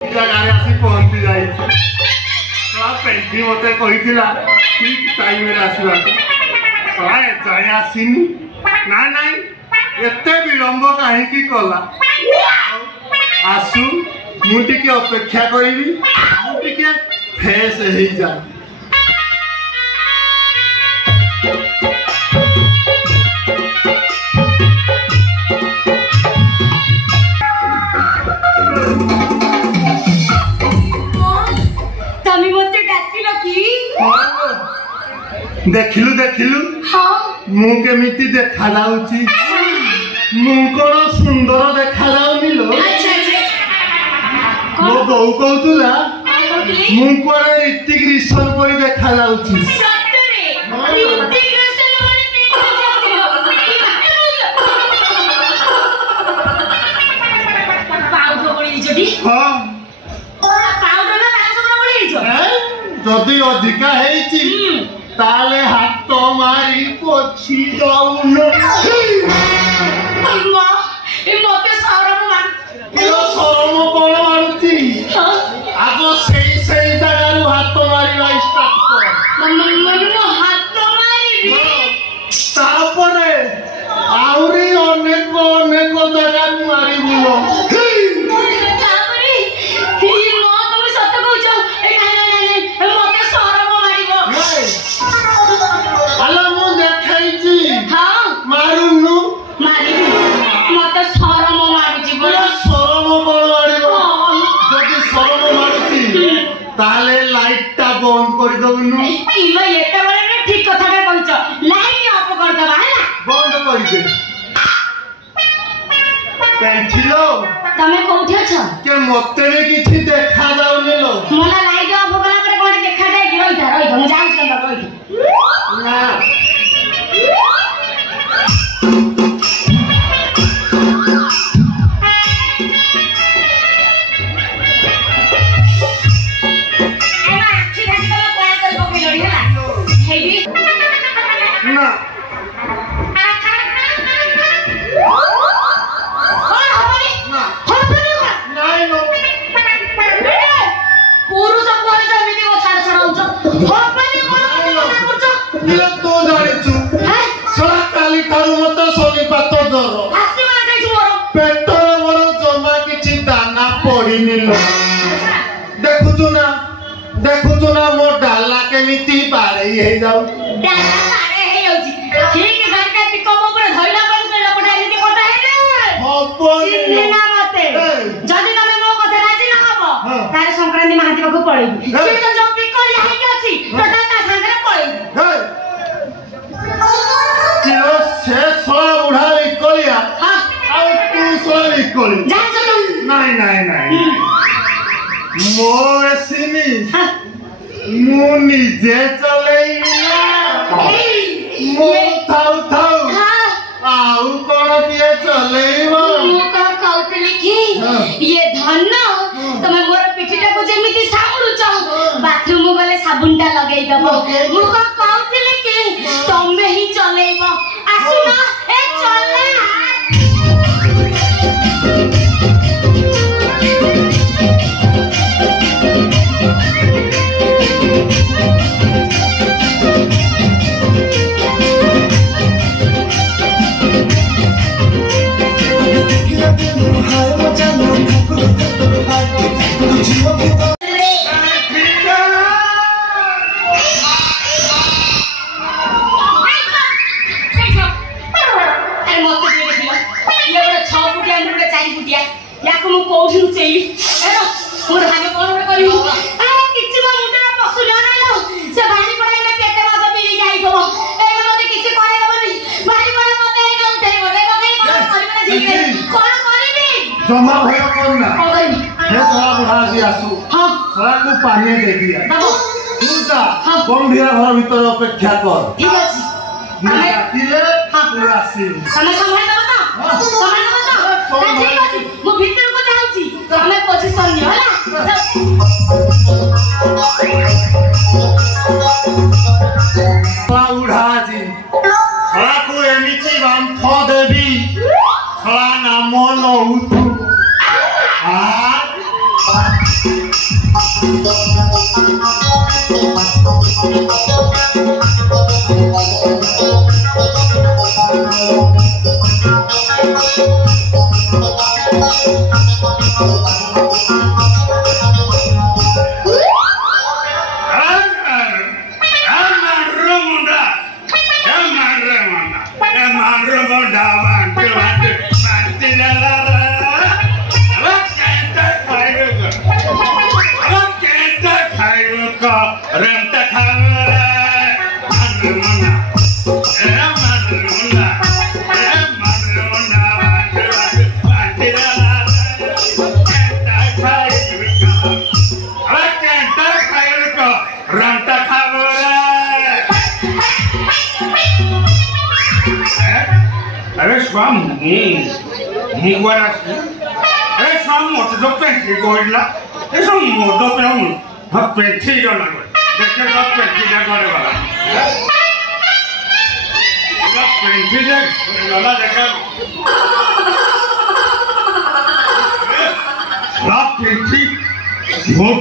जगारे आसी पहुंची जाई पेंटी मते कहिथिला ठीक टाइम रे आसीबा सहाय जाय आसीनी ना नाई एते विलंब काहे की कला आसु मु टिके अपेक्षा करिवि मु टिके फेस हेई जा देखिलु देखिलु हाँ मु केमिति देखा जाउची मु कोन सुंदर देखा जाउनी लो मो बहु कहतुला मु कोन ऋतिक रोशन परी देखा जाउची सत्तरे ऋतिक रोशन वाले देखा जाओ पाउडर बड़ी जदी हां पाउडर ना तासो बड़ी जो जदी अधिका हेची ताले हाथ मारी पोछी जाऊन अम्मा ए मते शरम मान यो शरम कोन मारुती आगो सेई जगारु हाथ मारिबा स्टार्ट कर मम्मा हाथ मारिबी तापरे आउरी अनेक अनेक जगारु मारिबुलो ताले लाइट टा बंद कर दउनु इमा एटा वाला ठीक कथा रे कहछ लाइट ऑफ कर दबा हैला बंद कर दे पेंथिलो तमे कोठी अछ के मते रे किछि देखा जाउनी लो मोला लाइट ऑफ कला पर कोन देखा जाय कि रही मु जाई छ रही ना देखु ना मो डाला केमिति बारे हे जाऊ डाला बारे हे होची ठीक घंटा पिकअप ऊपर धइला बल के लोकटा एमिति कोटा हे रे हबो चिन्ने ना मते जदी तमे मो कथा राजी ना हबो तारे संक्रांति महादेव को पळेबी से तो जो पिकअप लाही अछि टोटा ता संगे पळेबी किलो से सोला बुढ़ा इकोलिया हां आ तू सोला इकोली जा चलो नहीं मो एसिनी मु निजे चलेई ना मो थाउ आउ कोन किए चलेइबो मु का कहतली कि ये धन तमे मोर पिठीटा को जेमिति सामुलुच बाथरूम गले साबुनटा लगेई दबो मु का कहतली कि तमे ही चलेइबो आसुना ए चले जमा भयो कोन ना हे साला बुढ़ा जी आसु हां साला को पानी दे दिया तू जा गंभीर घर भीतर अपेक्षा कर ठीक अछि मैं किले पूरा सीन समय समय दबा तो समय दबा तो ठीक अछि मु भीतर को जाउची हमें पोजीशन नि होला साला बुढ़ा जी साला को एमिति बांध देबी साला नाम लहु तू आ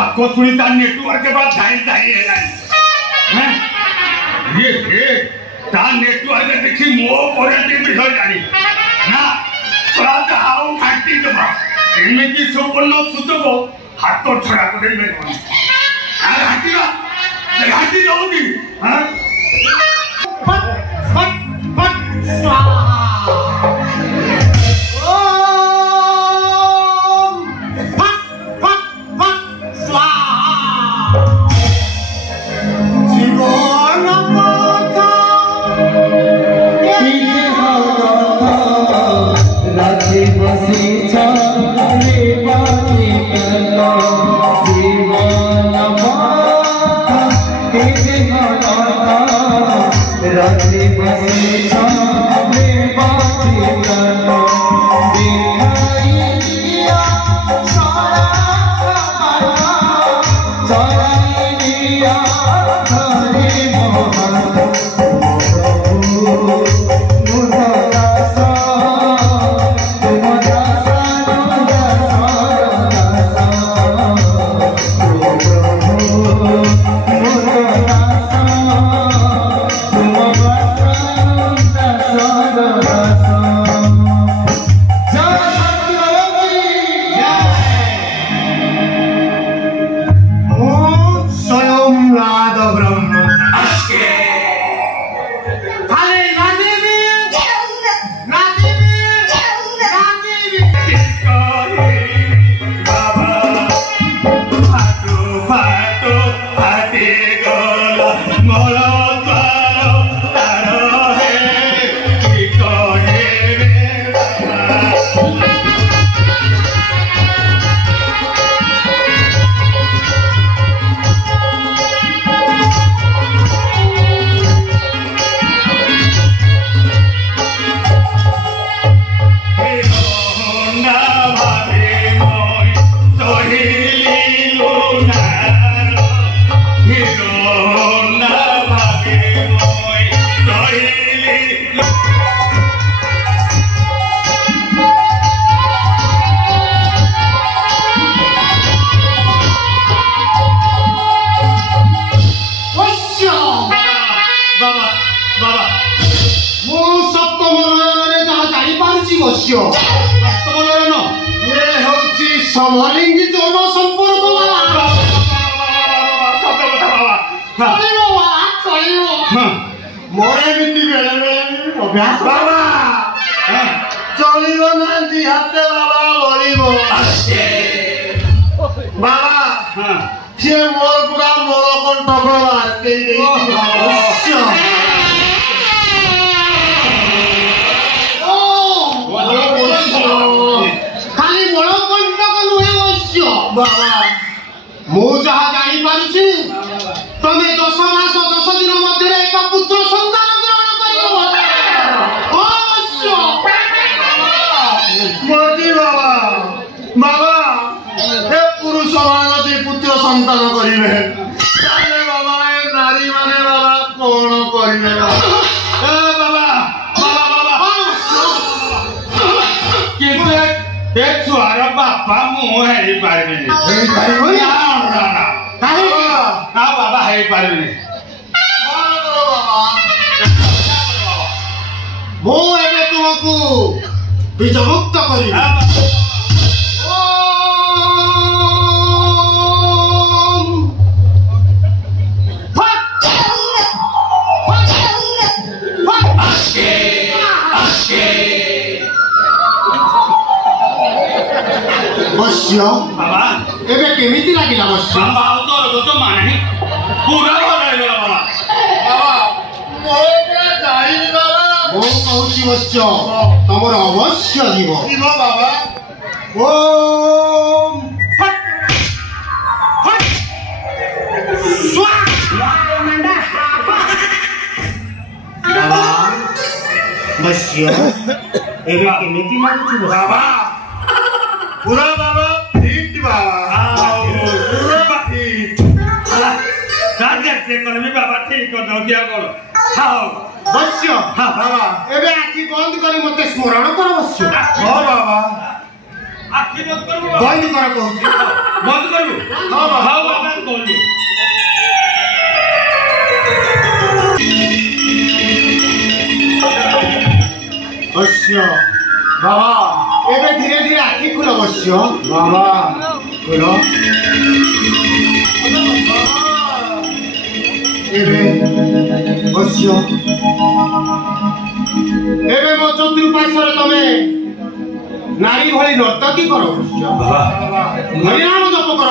नेटवर्क के बाद नेटवर्क देखी मो परे बिघड़ जानी ना हाउ खाटी देवा एमती सुपर्ण सुतब हाथ छड़ा कर घाटी दौनी समलिंगी जन संपर्क मोरे एमती बेले बेले अभ्यास बाबा चलिब ना दी हाथे बाबा लड़िब बाबा से मोर पूरा मोर कंठ मारते खाली मोर कंठ नुहे अवश्य बाबा मु जहा जानी पारुछि तमे 10 मास 10 दिन मध्य एक पुत्र संतान ग्रहण करियो अवश्य मोदी बाबा बाबा हे पुरुष मानती पुत्र संतान करिवे ताले बाबा ए नारी माने बाबा कोन करिवे ए बाबा बाबा किते ए छुआर बापा मु हेरी पारबेनी हेरी पारबो ना କାହିଁକି ନା ବାବା ହେଇପାରିବନି ମୁଁ ଏବେ ତୁମକୁ ବୀଜମୁକ୍ତ କରିବି ବସ୍ୟ ବାବା ଏବେ କେମିତି ଲାଗିଲା ବସ୍ୟ ବାବା ଆଉ ତୋର ତ ମାନେ ପୁରା ଭଲ ହେଇଗଲା ବାବା ମୁଁ କହୁଛି ବସ୍ୟ ତମର ଅବଶ୍ୟ ଯିବ ଯିବ ବାବା ଓମ୍ ଫଟ୍ ଫଟ୍ ସ୍ୱା ବାବା ବସ୍ୟ ଏବେ କେମିତି ଲାଗୁଛି ବାବା ପୁରା ବାବା ଫିଟ୍ ବାବା ପୁରା ଫିଟ୍ ବାବା ଠିକ କରିଦଉଛି ଆଉ କଣ ହଉ ବସ୍ୟ ବାବା ଏବେ ଆଖି ବନ୍ଦ କରି ମତେ ସ୍ମରଣ କର ବସ୍ୟ ହଁ ବାବା ଆଖି ବନ୍ଦ କରିବୁ ବନ୍ଦ କର କହୁଛି ବନ୍ଦ କରିବୁ ହଁ ବାବା ହଉ ବାବା କରିବୁ ବସ୍ୟ ବାବା ଏବେ ଧୀରେ ଧୀରେ ଆଖି ଖୋଲ ବସ୍ୟ ବାବା ଖୋଲ ଏବେ ବସ୍ୟ ଏବେ ମୋ ଚତୁଃପାର୍ଶ୍ୱରେ ତମେ ନାରୀ ଭଳି ନର୍ତ୍ତକୀ କର ବସ୍ୟ ବାବା ହରିନାମ ଜପ କର